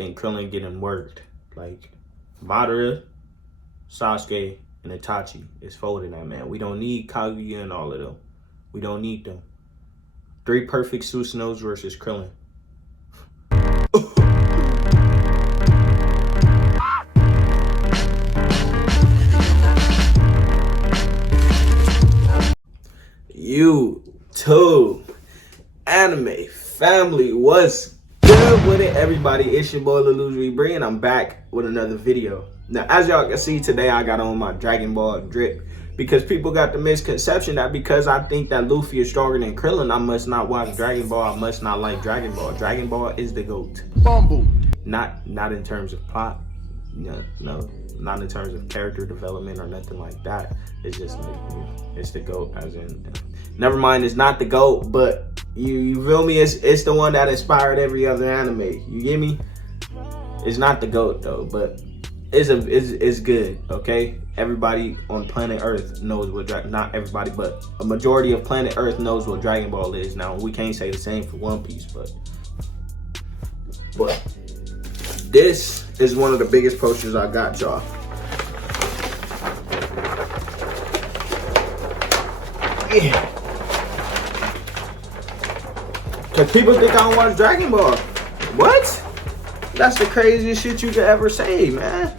think Krillen getting worked. Like, Madara, Sasuke, and Itachi is folding that, man. We don't need Kaguya and all of them. We don't need them. 3 perfect Susanos versus Krillen. YouTube anime family, what's good with it, everybody? It's your boy NarutoVerse, and I'm back with another video. Now, as y'all can see today, I got on my Dragon Ball drip because people got the misconception that because I think that Luffy is stronger than Krillen, I must not watch Dragon Ball. I must not like Dragon Ball. Dragon Ball is the GOAT. Bumble. Not in terms of plot. No, not in terms of character development or nothing like that. It's just like, it's the GOAT, as in, never mind, it's not the GOAT, but you feel me? It's the one that inspired every other anime. You get me? It's not the GOAT though, but it's good. Okay, everybody on planet Earth knows what not everybody, but a majority of planet Earth knows what Dragon Ball is. Now we can't say the same for One Piece, but this is one of the biggest posters I got, y'all. Yeah. Cause people think I don't watch Dragon Ball. What? That's the craziest shit you could ever say, man.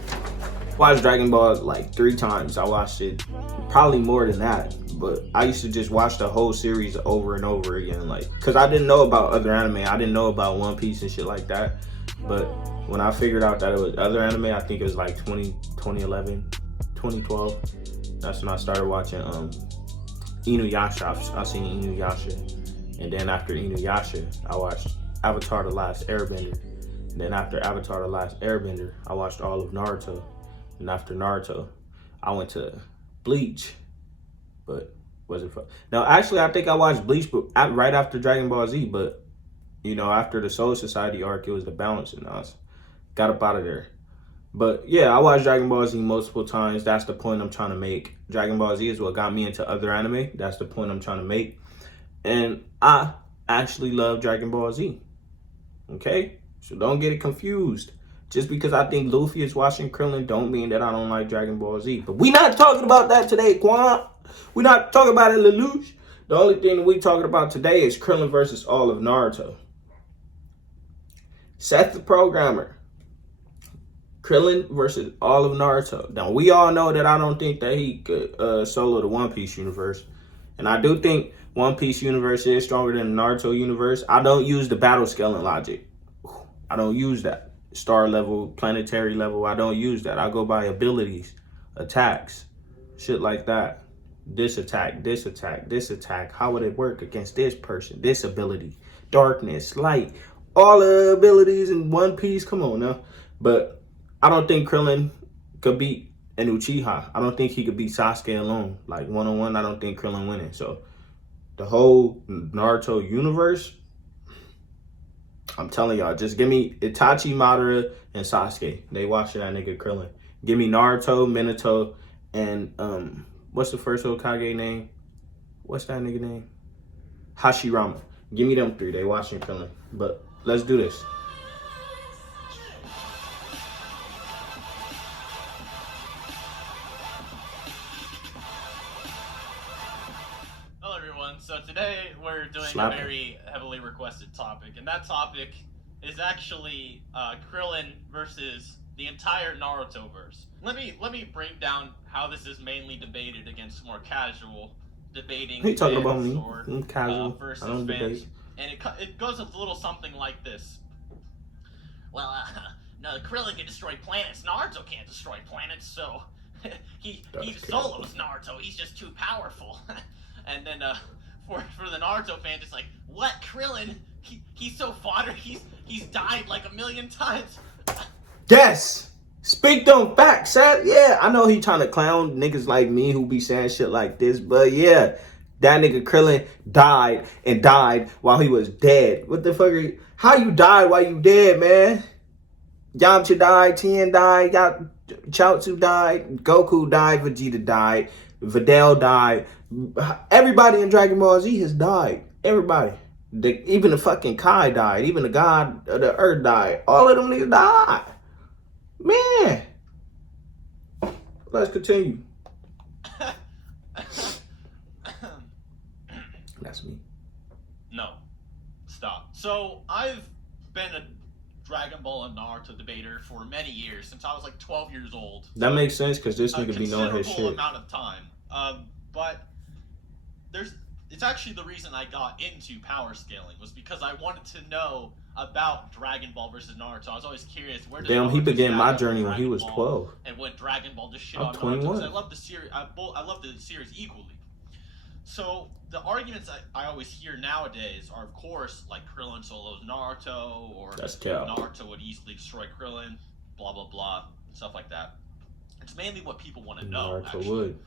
I watched Dragon Ball like 3 times. I watched it probably more than that. But I used to just watch the whole series over and over again. Like, cause I didn't know about other anime. I didn't know about One Piece and shit like that. But when I figured out that it was other anime, I think it was like 2011, 2012. That's when I started watching Inuyasha. I seen Inuyasha. And then after Inuyasha, I watched Avatar: The Last Airbender. And then after Avatar: The Last Airbender, I watched all of Naruto. And after Naruto, I went to Bleach. But was it fun? Now, actually, I think I watched Bleach right after Dragon Ball Z. But, you know, after the Soul Society arc, it was the balance. And I got up out of there. But, yeah, I watched Dragon Ball Z multiple times. That's the point I'm trying to make. Dragon Ball Z is what got me into other anime. That's the point I'm trying to make. And I actually love Dragon Ball Z. Okay? So don't get it confused. Just because I think Luffy is watching Krillen don't mean that I don't like Dragon Ball Z. But we not talking about that today, Quan. We not talking about it, Lelouch. The only thing that we talking about today is Krillen versus all of Naruto. Seth the programmer. Krillen versus all of Naruto. Now, we all know that I don't think that he could solo the One Piece universe. And I do think One Piece universe is stronger than the Naruto universe. I don't use the battle scaling logic. I don't use that. Star level, planetary level, I don't use that. I go by abilities, attacks, shit like that. This attack, this attack, this attack. How would it work against this person? This ability, darkness, light, all the abilities in One Piece. Come on now. But I don't think Krillen could beat an Uchiha. I don't think he could beat Sasuke alone. Like one-on-one, I don't think Krillen winning. So the whole Naruto universe, I'm telling y'all, just give me Itachi, Madara, and Sasuke. They watching that nigga Krillen. Give me Naruto, Minato, and what's the first Hokage name? What's that nigga name? Hashirama. Give me them 3. They watching Krillen. But let's do this. Hello everyone, so today we're doing a very heavily requested topic, and that topic is actually Krillen versus the entire NarutoVerse. Let me break down how this is mainly debated against more casual debating He talking about me. or I'm casual. versus I don't fans, debate. and it goes a little something like this. Well, no, Krillen can destroy planets, Naruto can't destroy planets, so he solos Naruto, he's just too powerful. And then for the Naruto fans, it's like, what, Krillen? He's so fodder. He's died like 1,000,000 times. Yes. Speak them facts, Seth. Yeah, I know he trying to clown niggas like me who be saying shit like this, but yeah, that nigga Krillen died and died while he was dead. What the fuck are you? How you died while you dead, man? Yamcha died, Tien died, Chaozu died, Goku died, Vegeta died, Videl died. Everybody in Dragon Ball Z has died. Everybody. Even the fucking Kai died. Even the god of the earth died. All of them niggas died. Man. Let's continue. That's me. No. Stop. So, I've been a Dragon Ball and Naruto debater for many years, since I was like 12 years old. That makes sense, because this nigga be knowing his shit. A considerable amount of time. But it's actually the reason I got into power scaling, was because I wanted to know about Dragon Ball versus Naruto. I was always curious, where did he Naruto began my stand journey on when he was Dragon 12. Ball, and when Dragon Ball just shit I'm on 21. Naruto. 'Cause I love the series. I love the series equally. So the arguments I always hear nowadays are, of course, like Krillen solos Naruto, or Naruto would easily destroy Krillen, blah blah blah, stuff like that. It's mainly what people want to know. Naruto would.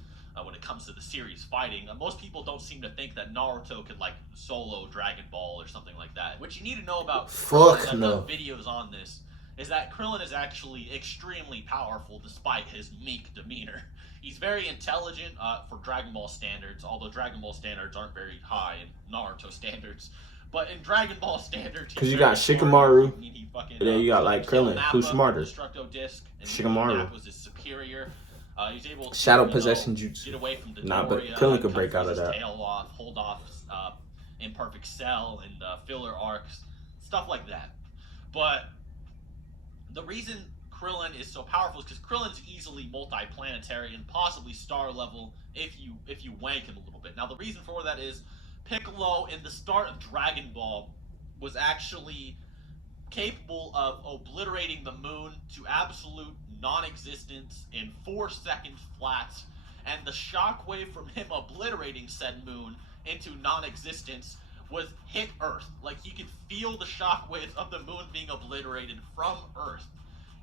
When it comes to the series fighting, most people don't seem to think that Naruto could like solo Dragon Ball or something like that. What you need to know about Krillin, I've done videos on this, is that Krillin is actually extremely powerful despite his meek demeanor. He's very intelligent for Dragon Ball standards, although Dragon Ball standards aren't very high in Naruto standards. But in Dragon Ball standards, because you got Shikamaru, and then you got like Krillin, who's smarter. Destructo Disc, and Shikamaru was his superior. He's able to shadow possession jutsu. Get away from the but Krillin could break out of that. Tail off, hold off Imperfect Cell and filler arcs, stuff like that. But the reason Krillin is so powerful is because Krillin's easily multi-planetary and possibly star level if you wank him a little bit. Now the reason for that is Piccolo in the start of Dragon Ball was actually capable of obliterating the moon to absolute non-existence in 4 seconds flat, and the shockwave from him obliterating said moon into non-existence was hit Earth. Like, he could feel the shockwaves of the moon being obliterated from Earth.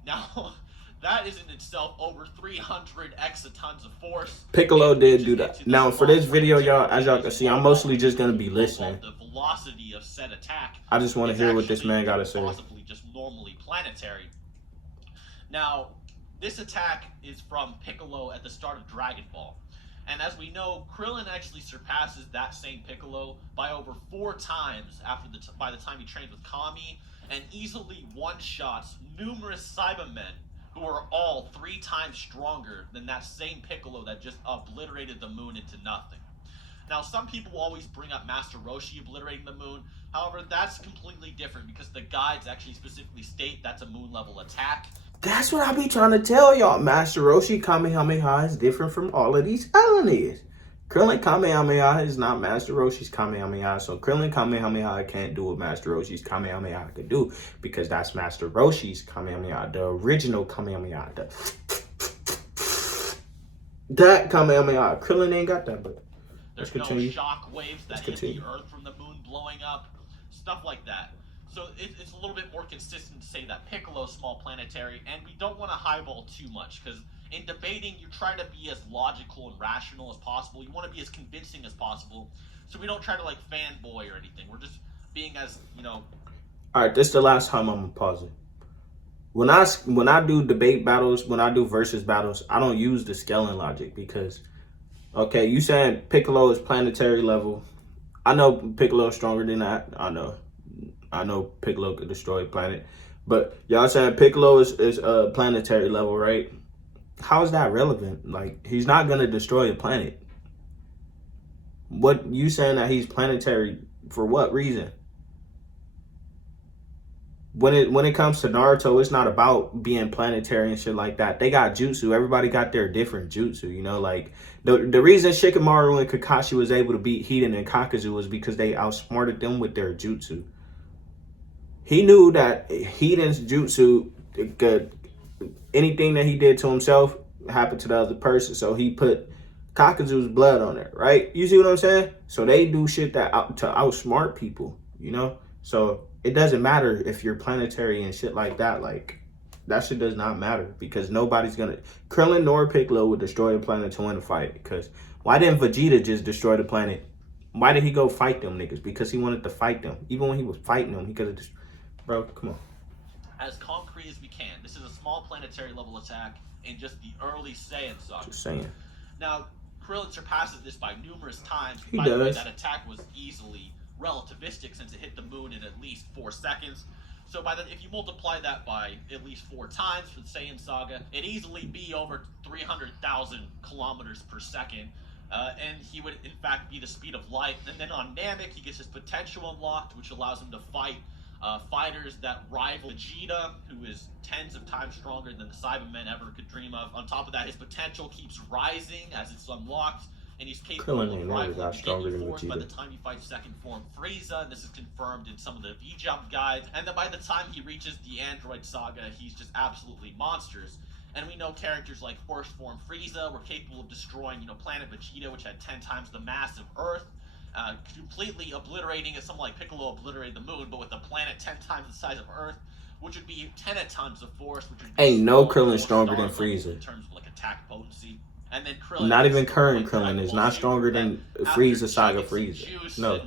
Now, that is in itself over 300 exatons of force. Piccolo did do that. Now, for this video, y'all, as y'all can see, I'm mostly just going to be listening. The velocity of said attack. I just want to hear what this man got to say. Possibly just normally planetary. Now, this attack is from Piccolo at the start of Dragon Ball. And as we know, Krillin actually surpasses that same Piccolo by over 4 times by the time he trains with Kami, and easily one-shots numerous Cybermen who are all 3 times stronger than that same Piccolo that just obliterated the moon into nothing. Now, some people always bring up Master Roshi obliterating the moon. However, that's completely different because the guides actually specifically state that's a moon-level attack. That's what I be trying to tell y'all. Master Roshi Kamehameha is different from all of these enemies. Krillin Kamehameha is not Master Roshi's Kamehameha, so Krillin Kamehameha can't do what Master Roshi's Kamehameha could do, because that's Master Roshi's Kamehameha, the original Kamehameha. That Kamehameha. Krillin ain't got that, but there's no shock waves that hit the Earth from the moon blowing up, stuff like that. So it's a little bit more consistent to say that Piccolo's small planetary, and we don't want to highball too much, because in debating, you try to be as logical and rational as possible. You want to be as convincing as possible, so we don't try to, like, fanboy or anything. We're just being as, you know... Alright, this is the last time I'm going to pause it. When I do debate battles, when I do versus battles, I don't use the scaling logic, because, okay, you saying Piccolo is planetary level. I know Piccolo is stronger than that. I know Piccolo could destroy a planet. But y'all saying Piccolo is planetary level, right? How is that relevant? Like, he's not going to destroy a planet. What, you saying that he's planetary for what reason? When it comes to Naruto, it's not about being planetary and shit like that. They got jutsu. Everybody got their different jutsu, you know? Like, the reason Shikamaru and Kakashi was able to beat Hiden and Kakazu was because they outsmarted them with their jutsu. He knew that Hiden's jutsu, anything that he did to himself happened to the other person. So he put Kakazu's blood on it, right? You see what I'm saying? So they do shit to outsmart people, you know? So it doesn't matter if you're planetary and shit like that. Like, that shit does not matter, because nobody's gonna... Krillin nor Piccolo would destroy the planet to win a fight. Because why didn't Vegeta just destroy the planet? Why did he go fight them niggas? Because he wanted to fight them. Even when he was fighting them, he could have just... Bro, come on. As concrete as we can. This is a small planetary level attack in just the early Saiyan saga. Just saying. Now, Krillin surpasses this by numerous times. He By does. the way, that attack was easily relativistic since it hit the moon in at least 4 seconds. So if you multiply that by at least 4 times for the Saiyan Saga, it'd easily be over 300,000 kilometers per second. And he would in fact be the speed of light. And then on Namek, he gets his potential unlocked, which allows him to fight fighters that rival Vegeta, who is tens of times stronger than the Cybermen ever could dream of. On top of that, his potential keeps rising as it's unlocked, and he's capable of rivaling the Force by the time he fights second form Frieza, and this is confirmed in some of the V-Jump guides. And then by the time he reaches the Android Saga, he's just absolutely monstrous. And we know characters like First Form Frieza were capable of destroying, Planet Vegeta, which had 10 times the mass of Earth, completely obliterating it. Someone like Piccolo obliterated the moon, but with a planet 10 times the size of Earth, which would be 10 tons of force. Which would be ain't no Krillin stronger than Frieza in terms of attack potency. And then Krillen, not even current Krillen, is not stronger than Frieza Saga Frieza. No.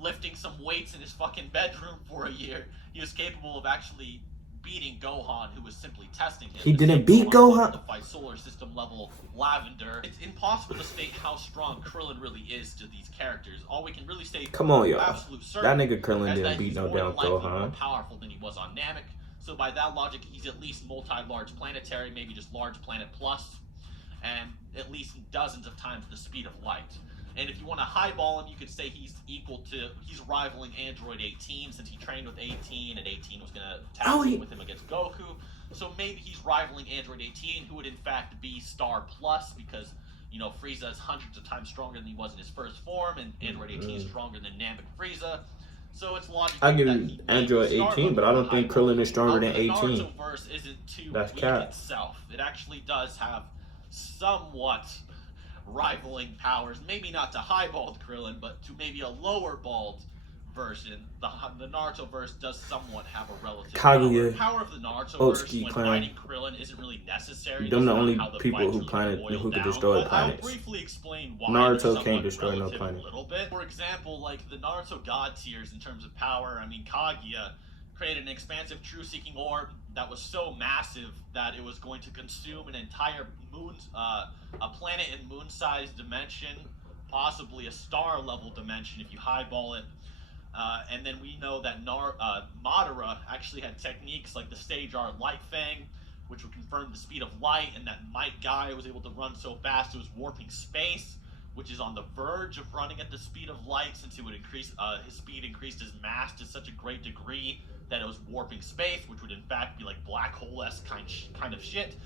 Lifting some weights in his fucking bedroom for a year, he was capable of actually beating Gohan, who was simply testing him. He didn't beat Gohan. To fight solar system level Lavender. It's impossible to state how strong Krillen really is to these characters. All we can really say, come on, y'all, absolute that nigga Krillen didn't beat no damn Gohan. More powerful than he was on Namek. So by that logic, he's at least multi-large planetary, maybe just large planet plus, and at least dozens of times the speed of light. And if you want to highball him, you could say he's rivaling Android 18, since he trained with 18, and 18 was going to tag with him against Goku. So maybe he's rivaling Android 18, who would in fact be Star Plus, because, Frieza is hundreds of times stronger than he was in his first form, and Android 18 is stronger than Namek Frieza. So it's logical. I give you Android 18, but I don't think Krillen is stronger than 18. The NarutoVerse isn't too weak itself. It actually does have somewhat rivaling powers, maybe not to highballed Krillen, but to maybe a lower balled version. The NarutoVerse does somewhat have a relative Kaguya, power of the NarutoVerse when fighting Krillin isn't really necessary. Them the only people who can destroy planets. I'll briefly explain why Naruto can't destroy no planet. A little bit. For example, like the Naruto God tiers in terms of power, Kaguya created an expansive truth-seeking orb that was so massive that it was going to consume an entire a planet and moon-sized dimension, possibly a star-level dimension if you highball it. And then we know that Madara actually had techniques like the Stage Art Light Fang, which would confirm the speed of light, and that Might Guy was able to run so fast it was warping space, which is on the verge of running at the speed of light, since it would increase his speed increased his mass to such a great degree that it was warping space, which would in fact be like black hole-esque kind of shit.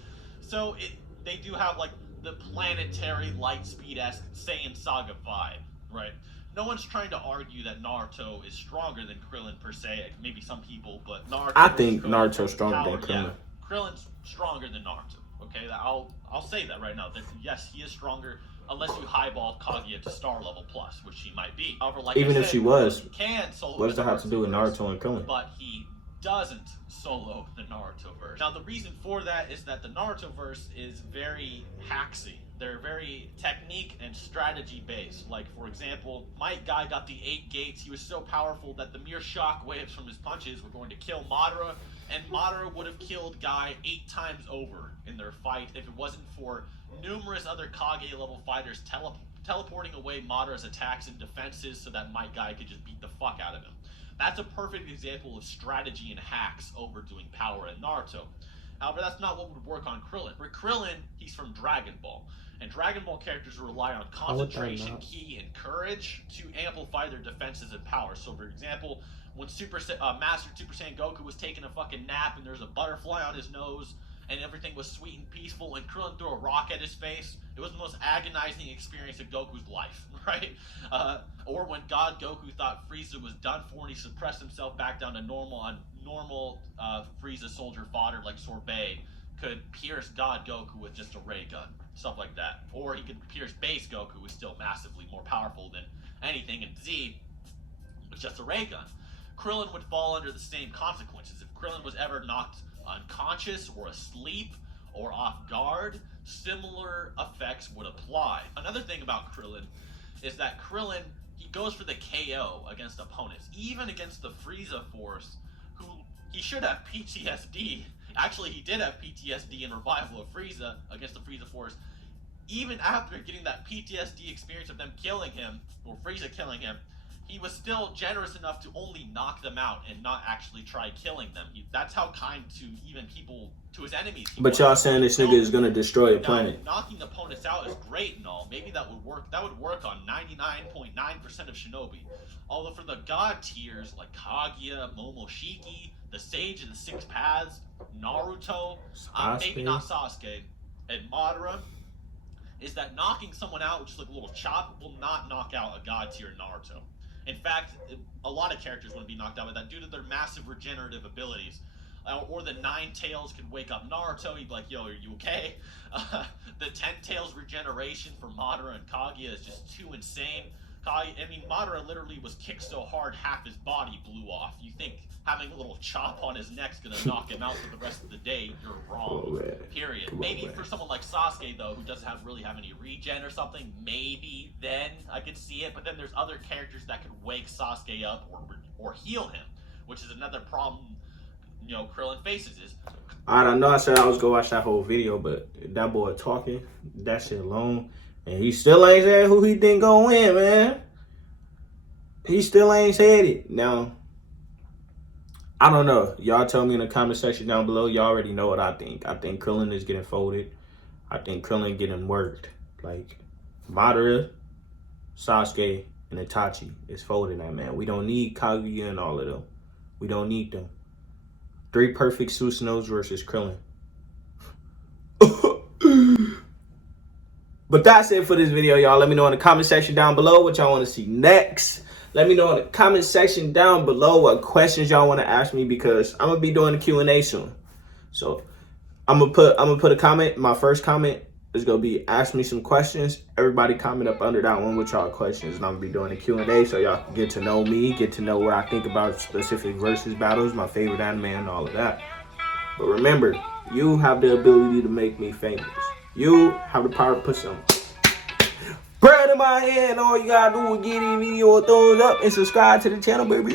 So they do have like the planetary light speed-esque Saiyan Saga vibe, right? No one's trying to argue that Naruto is stronger than Krillin per se. Maybe some people, but Naruto. I think Naruto's stronger than Krillin. Yeah, Krillin's stronger than Naruto. Okay, I'll say that right now. That yes, he is stronger. Unless you highball Kaguya to star level plus, which she might be. However, like even if she was, what does that have to do with Naruto and Krillin? But he doesn't solo the NarutoVerse. Now, the reason for that is that the NarutoVerse is very hacksy. They're very technique and strategy based. Like, for example, Might Guy got the 8 gates. He was so powerful that the mere shock waves from his punches were going to kill Madara, and Madara would have killed Guy 8 times over in their fight if it wasn't for numerous other Kage level fighters teleporting away Madara's attacks and defenses so that Might Guy could just beat the fuck out of him. That's a perfect example of strategy and hacks overdoing power in Naruto. However, that's not what would work on Krillin. For Krillin, he's from Dragon Ball. And Dragon Ball characters rely on concentration, ki, and courage to amplify their defenses and powers. So, for example, when Master Super Saiyan Goku was taking a fucking nap and there's a butterfly on his nose and everything was sweet and peaceful and Krillin threw a rock at his face, it was the most agonizing experience of Goku's life, right? Or when God Goku thought Frieza was done for and he suppressed himself back down to normal Frieza soldier fodder like Sorbet could pierce God Goku with just a ray gun, stuff like that. Or he could pierce base Goku, who's still massively more powerful than anything in Z, with just a ray gun. Krillin would fall under the same consequences. If Krillin was ever knocked unconscious or asleep or off guard, similar effects would apply. Another thing about Krillin is that Krillin, he goes for the KO against opponents, even against the Frieza Force, who he should have PTSD. Actually, he did have PTSD in Revival of Frieza against the Frieza Force. Even after getting that PTSD experience of them killing him, or Frieza killing him, he was still generous enough to only knock them out and not actually try killing them. That's how kind to even people, to his enemies. But y'all saying this nigga is gonna destroy a planet. Knocking opponents out is great and all. Maybe that would work. That would work on 99.9% of shinobi. Although for the god tiers like Kaguya, Momoshiki, the Sage of the Six Paths, Naruto, maybe not Sasuke, and Madara, is that knocking someone out with just like a little chop will not knock out a god tier Naruto. In fact, a lot of characters wouldn't be knocked out by that due to their massive regenerative abilities. Or the 9 Tails could wake up Naruto, he'd be like, yo, are you okay? The 10 Tails regeneration for Madara and Kaguya is just too insane. Madara literally was kicked so hard, half his body blew off. You think having a little chop on his neck's gonna knock him out for the rest of the day? You're wrong. Period. Maybe for someone like Sasuke, though, who doesn't really have any regen or something, maybe then I could see it. But then there's other characters that could wake Sasuke up or heal him, which is another problem, Krillen faces. I know I said I was gonna watch that whole video, but that boy talking, that shit alone. And he still ain't said who he think gonna win, man. He still ain't said it. Now, I don't know. Y'all tell me in the comment section down below. Y'all already know what I think. I think Krillen is getting folded. I think Krillen getting worked. Like, Madara, Sasuke, and Itachi is folding that, man. We don't need Kaguya and all of them. We don't need them. 3 perfect Susanos versus Krillen. But that's it for this video, y'all. Let me know in the comment section down below what y'all want to see next. Let me know in the comment section down below what questions y'all want to ask me, because I'm gonna be doing the Q&A soon. So I'm gonna put a comment. My first comment is gonna be ask me some questions. Everybody comment up under that one with y'all questions, and I'm gonna be doing the Q&A so y'all can get to know me, get to know what I think about specific versus battles, my favorite anime, and all of that. But remember, you have the ability to make me famous. You have the power to put some bread in my hand. All you gotta do is give this video a thumbs up and subscribe to the channel, baby.